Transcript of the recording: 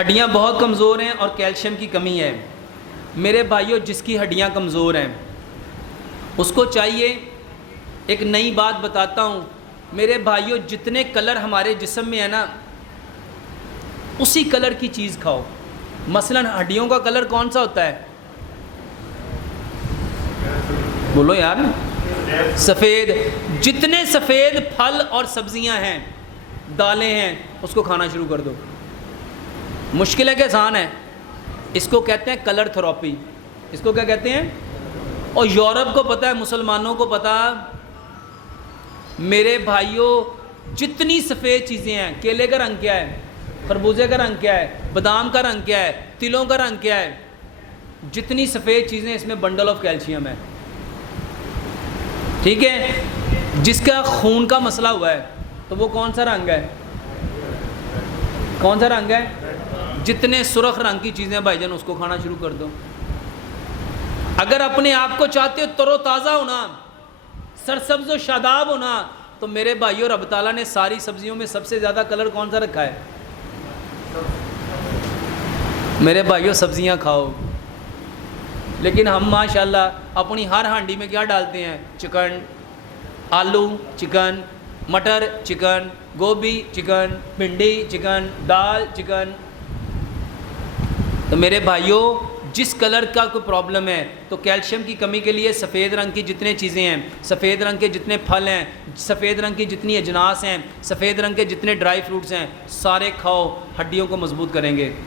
ہڈیاں بہت کمزور ہیں اور کیلشیم کی کمی ہے۔ میرے بھائیوں، جس کی ہڈیاں کمزور ہیں اس کو چاہیے، ایک نئی بات بتاتا ہوں میرے بھائیوں، جتنے کلر ہمارے جسم میں ہے نا اسی کلر کی چیز کھاؤ۔ مثلا ہڈیوں کا کلر کون سا ہوتا ہے؟ بولو یار، سفید۔ جتنے سفید پھل اور سبزیاں ہیں، دالیں ہیں، اس کو کھانا شروع کر دو۔ مشکل ہے کہ آسان ہے؟ اس کو کہتے ہیں کلر تھراپی۔ اس کو کیا کہتے ہیں؟ اور یورپ کو پتہ ہے، مسلمانوں کو پتہ، میرے بھائیوں جتنی سفید چیزیں ہیں، کیلے کا رنگ کیا ہے، خربوزے کا رنگ کیا ہے، بادام کا رنگ کیا ہے، تلوں کا رنگ کیا ہے، جتنی سفید چیزیں اس میں بنڈل آف کیلشیم ہے۔ ٹھیک ہے؟ جس کا خون کا مسئلہ ہوا ہے تو وہ کون سا رنگ ہے؟ کون سا رنگ ہے؟ جتنے سرخ رنگ کی چیزیں بھائی جان اس کو کھانا شروع کر دو۔ اگر اپنے آپ کو چاہتے ہو تر و تازہ ہونا، سرسبز و شاداب ہونا، تو میرے بھائیوں رب تعالیٰ نے ساری سبزیوں میں سب سے زیادہ کلر کون سا رکھا ہے؟ میرے بھائیوں سبزیاں کھاؤ۔ لیکن ہم ماشاءاللہ اپنی ہر ہانڈی میں کیا ڈالتے ہیں؟ چکن، آلو چکن، مٹر چکن، گوبھی چکن، بھنڈی چکن، دال چکن۔ تو میرے بھائیوں جس کلر کا کوئی پرابلم ہے تو کیلشیم کی کمی کے لیے سفید رنگ کی جتنے چیزیں ہیں، سفید رنگ کے جتنے پھل ہیں، سفید رنگ کی جتنی اجناس ہیں، سفید رنگ کے جتنے ڈرائی فروٹس ہیں، سارے کھاؤ، ہڈیوں کو مضبوط کریں گے۔